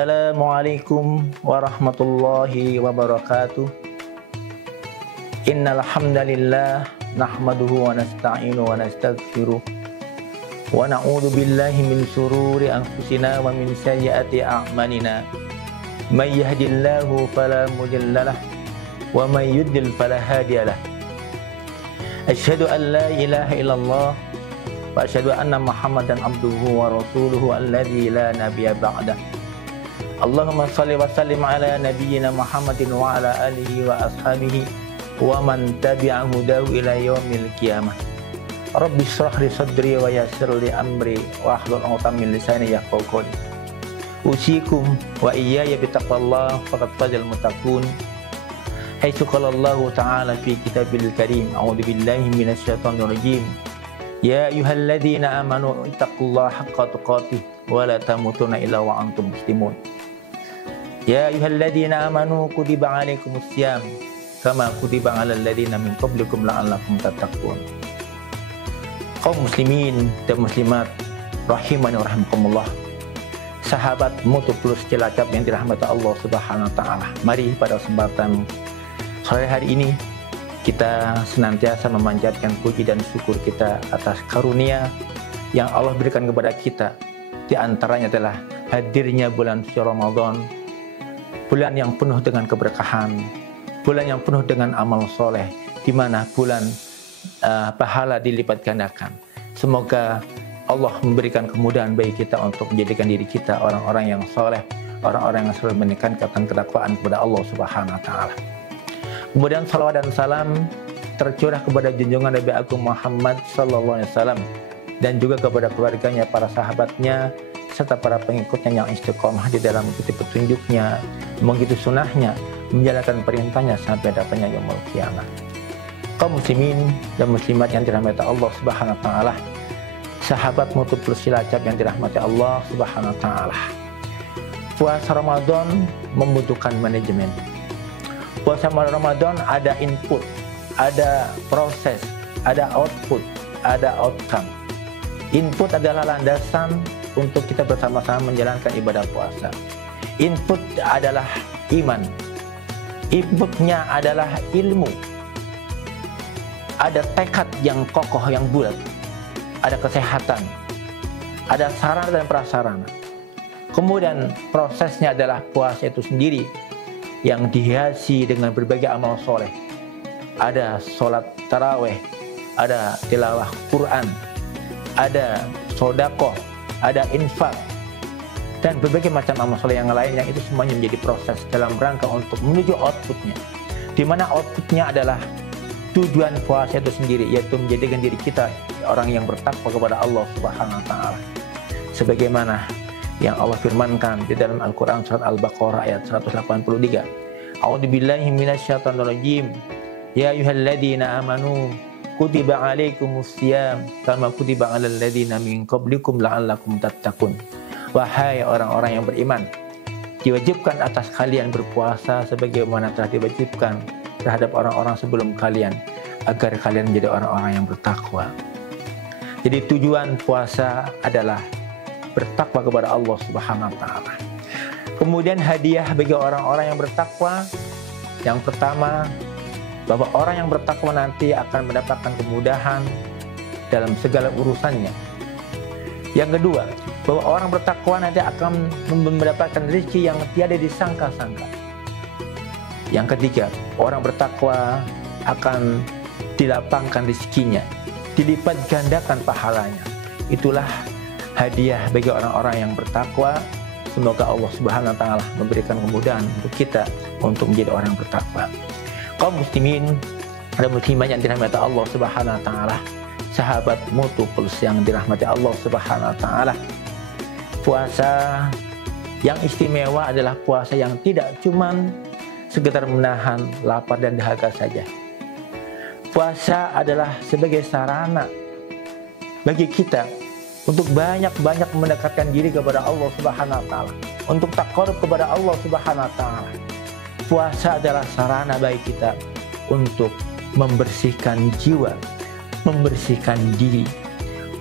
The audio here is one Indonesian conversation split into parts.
Assalamualaikum warahmatullahi wabarakatuh. Innal hamdalillah nahmaduhu wa nasta'inu wa nastaghfiruh wa na'udzu billahi min shururi anfusina wa min sayyiati a'malina. May yahdihillahu fala mudilla lahu wa may yudlil fala hadiya lahu. Asyhadu an la ilaha illallah wa asyhadu anna Muhammadan abduhu wa rasuluhu alladzi la nabiyya ba'dah. Allahumma salli wa sallim ala nabiyyina Muhammadin wa ala alihi wa ashabihi wa man tabi'ahu dahu ila yaumil qiyamah. Rabbi shrah li sadri wa yassir li amri wa hlul 'uqdatam min lisani yafqahu qawli. Usikum wa iyaya bi taqwallah faqad fazal muttaqun. Haitsu qala Allah ta'ala fi kitabil karim, a'udzu billahi minasy syaithanir rajim. Ya ayyuhalladzina amanu ittaqullaha haqqa tuqatih wa la tamutunna illa wa antum muslimun. Ya ayyuhalladzina amanu kutiba alaikumus syiyam kama kutiba alal ladzina min qablikum la'allakum tattaqun. Kaum muslimin dan muslimat rahimani wa rahimakumullah. Sahabat Mutu Plus Cilacap yang dirahmati Allah Subhanahu wa taala. Mari pada kesempatan sore hari ini kita senantiasa memanjatkan puji dan syukur kita atas karunia yang Allah berikan kepada kita. Di antaranya adalah hadirnya bulan suci Ramadan, bulan yang penuh dengan keberkahan, bulan yang penuh dengan amal soleh, di mana bulan pahala dilipat gandakan. Semoga Allah memberikan kemudahan bagi kita untuk menjadikan diri kita orang-orang yang soleh, orang-orang yang selalu menekankan ketakwaan kepada Allah Subhanahu wa taala. Kemudian salawat dan salam tercurah kepada junjungan Nabi Agung Muhammad sallallahu alaihi wasallam dan juga kepada keluarganya, para sahabatnya, serta para pengikutnya yang istiqomah di dalam mengikuti petunjuknya, mengikuti sunnahnya, menjalankan perintahnya sampai datangnya yaumul qiyamah. Kaum muslimin dan muslimat yang dirahmati Allah Subhanahu wa taala, sahabat Mutu Plus Cilacap yang dirahmati Allah Subhanahu wa taala. Puasa Ramadan membutuhkan manajemen. Puasa Ramadan ada input, ada proses, ada output, ada outcome. Input adalah landasan untuk kita bersama-sama menjalankan ibadah puasa. Input adalah iman. Inputnya adalah ilmu. Ada tekad yang kokoh, yang bulat. Ada kesehatan. Ada sarana dan prasarana. Kemudian prosesnya adalah puasa itu sendiri yang dihiasi dengan berbagai amal soleh. Ada sholat taraweh, ada tilawah Quran, ada sodakoh, ada infak, dan berbagai macam amal soleh yang lain, yang itu semuanya menjadi proses dalam rangka untuk menuju outputnya, di mana outputnya adalah tujuan puasa itu sendiri, yaitu menjadikan diri kita orang yang bertakwa kepada Allah Subhanahu wa taala, sebagaimana yang Allah firmankan di dalam Al-Quran surat Al-Baqarah ayat 183. A'udzubillahi minasyaitonir rajim. Ya ayyuhalladzina amanu kutiba alaikumus syiyam kama kutiba alal ladzina min qablikum la'allakum tattaqun. Wahai orang-orang yang beriman, diwajibkan atas kalian berpuasa sebagaimana telah diwajibkan terhadap orang-orang sebelum kalian, agar kalian menjadi orang-orang yang bertakwa. Jadi tujuan puasa adalah bertakwa kepada Allah Subhanahu wa taala. Kemudian hadiah bagi orang-orang yang bertakwa, yang pertama, bahwa orang yang bertakwa nanti akan mendapatkan kemudahan dalam segala urusannya. Yang kedua, bahwa orang bertakwa nanti akan mendapatkan rezeki yang tiada disangka-sangka. Yang ketiga, orang bertakwa akan dilapangkan rezekinya, dilipat gandakan pahalanya. Itulah hadiah bagi orang-orang yang bertakwa. Semoga Allah Subhanahu wa taala memberikan kemudahan untuk kita untuk menjadi orang bertakwa. Kaum muslimin dan muslimat yang dirahmati Allah Subhanahu wa taala, sahabat Mutu Plus yang dirahmati Allah Subhanahu wa taala, puasa yang istimewa adalah puasa yang tidak cuman sekedar menahan lapar dan dahaga saja. Puasa adalah sebagai sarana bagi kita untuk banyak-banyak mendekatkan diri kepada Allah Subhanahu wa taala, untuk taqarrub kepada Allah Subhanahu wa taala. Puasa adalah sarana bagi kita untuk membersihkan jiwa, membersihkan diri.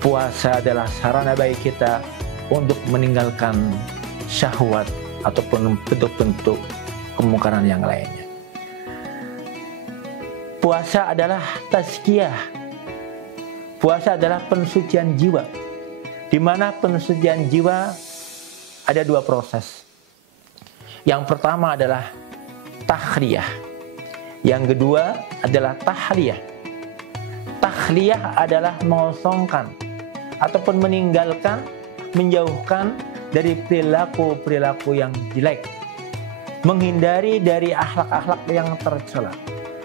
Puasa adalah sarana bagi kita untuk meninggalkan syahwat, ataupun bentuk-bentuk kemungkaran yang lainnya. Puasa adalah tazkiyah. Puasa adalah pensucian jiwa, di mana pensucian jiwa ada dua proses. Yang pertama adalah takhliyah. Yang kedua adalah tahliyah. Tahliyah adalah mengosongkan ataupun meninggalkan, menjauhkan dari perilaku-perilaku yang jelek, menghindari dari akhlak-akhlak yang tercela.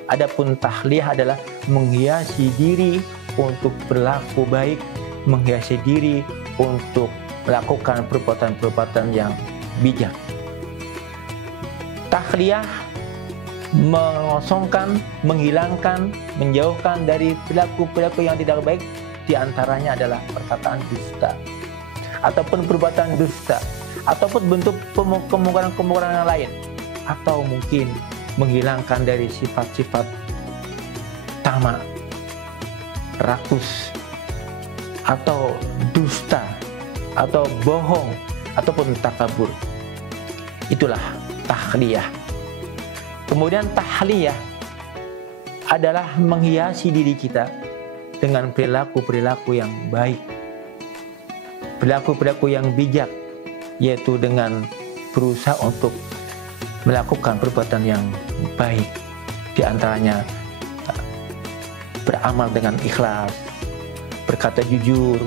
Adapun tahliyah adalah menghiasi diri untuk berlaku baik, menghiasi diri untuk melakukan perbuatan-perbuatan yang bijak. Tahliyah mengosongkan, menghilangkan, menjauhkan dari perilaku-perilaku yang tidak baik, di antaranya adalah perkataan dusta ataupun perbuatan dusta ataupun bentuk kemungkaran-kemungkaran yang lain, atau mungkin menghilangkan dari sifat-sifat tamak, rakus, atau dusta, atau bohong, ataupun takabur. Itulah tahliyah. Kemudian tahliyah adalah menghiasi diri kita dengan perilaku-perilaku yang baik, perilaku-perilaku yang bijak, yaitu dengan berusaha untuk melakukan perbuatan yang baik, di antaranya beramal dengan ikhlas, berkata jujur,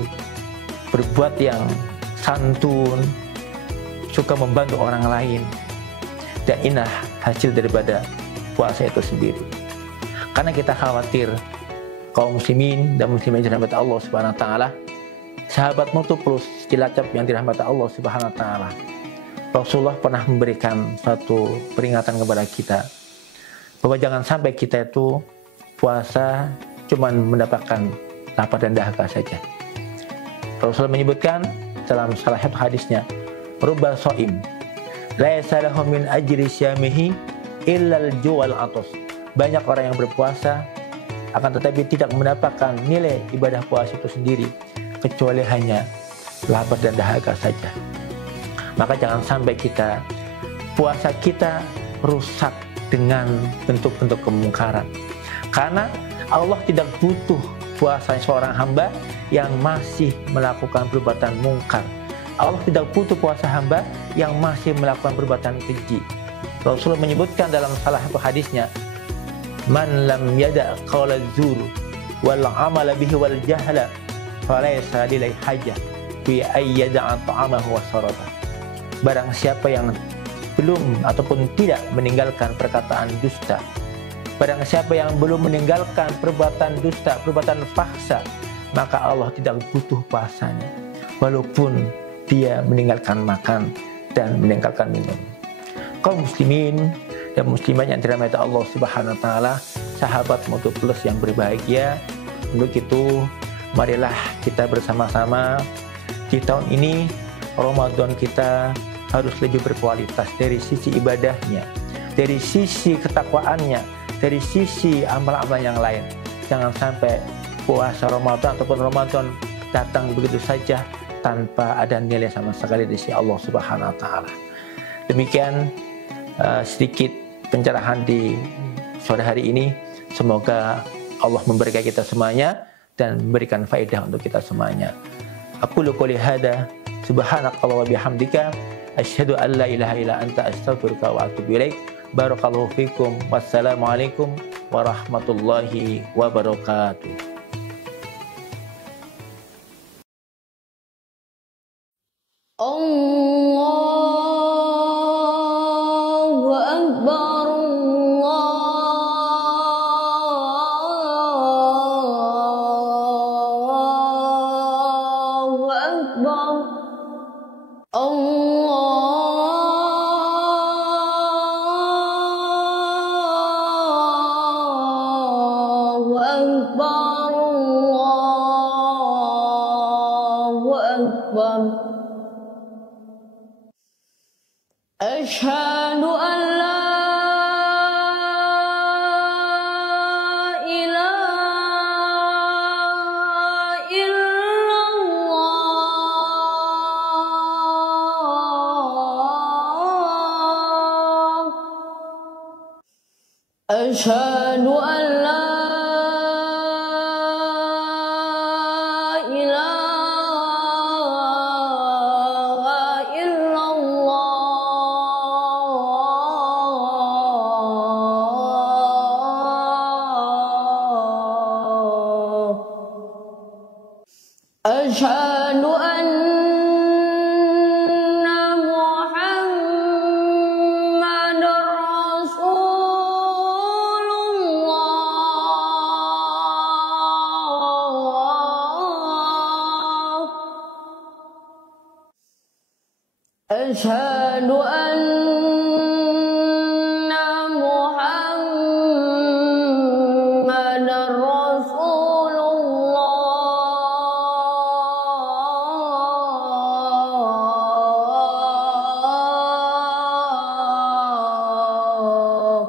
berbuat yang santun, suka membantu orang lain. Dan inilah hasil daripada puasa itu sendiri. Karena kita khawatir kaum muslimin dan muslimat yang dirahmati Allah Subhanahu wa taala, sahabat Mutuplus Cilacap yang dirahmati Allah Subhanahu wa taala, Rasulullah pernah memberikan satu peringatan kepada kita bahwa jangan sampai kita itu puasa cuma mendapatkan lapar dan dahaga saja. Rasulullah menyebutkan dalam salah satu hadisnya, rubba shaim laisa lahu min ajri syamihi illa al-ju' wal 'atas. Banyak orang yang berpuasa akan tetapi tidak mendapatkan nilai ibadah puasa itu sendiri kecuali hanya lapar dan dahaga saja. Maka jangan sampai puasa kita rusak dengan bentuk-bentuk kemungkaran. Karena Allah tidak butuh puasa seorang hamba yang masih melakukan perbuatan mungkar. Allah tidak butuh puasa hamba yang masih melakukan perbuatan keji. Rasulullah menyebutkan dalam salah satu hadisnya, man lam yada' qawla zur wal amala bihi wal jahla falaysa lillahi hajah fi ayyada'a ta'amahu wa sarata. Barang siapa yang belum ataupun tidak meninggalkan perkataan dusta, barang siapa yang belum meninggalkan perbuatan dusta, perbuatan fahsya, maka Allah tidak butuh puasanya, walaupun dia meninggalkan makan dan meninggalkan minum. Kaum muslimin dan muslimat yang dirahmati Allah Subhanahu wa taala, sahabat Mutuplus yang berbahagia, untuk itu marilah kita bersama-sama di tahun ini Ramadan kita harus lebih berkualitas dari sisi ibadahnya, dari sisi ketakwaannya, dari sisi amal-amal yang lain. Jangan sampai puasa Ramadan ataupun Ramadan datang begitu saja tanpa ada nilai sama sekali di sisi Allah Subhanahu wa taala. Demikian sedikit pencerahan di sore hari ini. Semoga Allah memberkahi kita semuanya dan memberikan faedah untuk kita semuanya. Aqulu qouli hadza subhanakallah wa bihamdika asyhadu an la ilaha illa anta astaghfiruka wa atubu ilaik. Barakallahu fikum. Wassalamualaikum warahmatullahi wabarakatuh. Allahu Akbar, Allahu Akbar, Allahu Akbar, Allahu Akbar. Asyhadu an la ilaha illallah أشهد أن لا إله إلا الله أشهد أن محمد رسول الله أشهد أن محمد رسول الله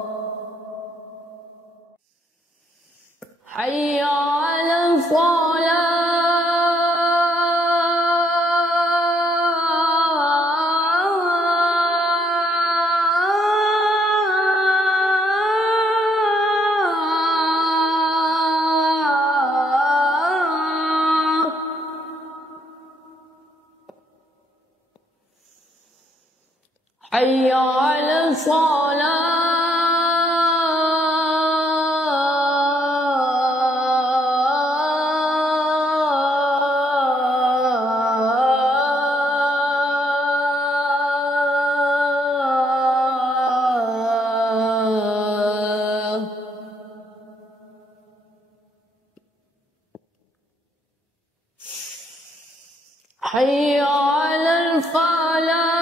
حي على الصلاة حي على الصلاة حي على الفلاح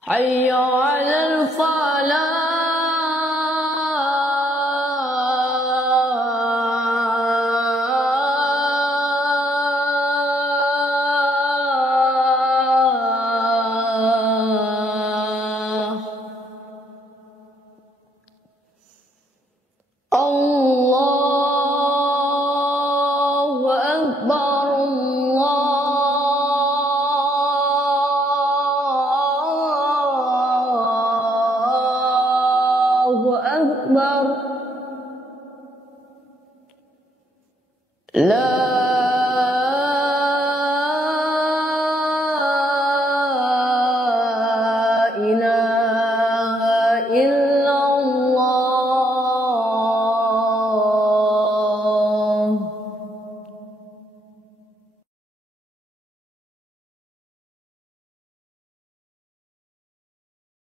حي على الفلاح الله أكبر الله أكبر لا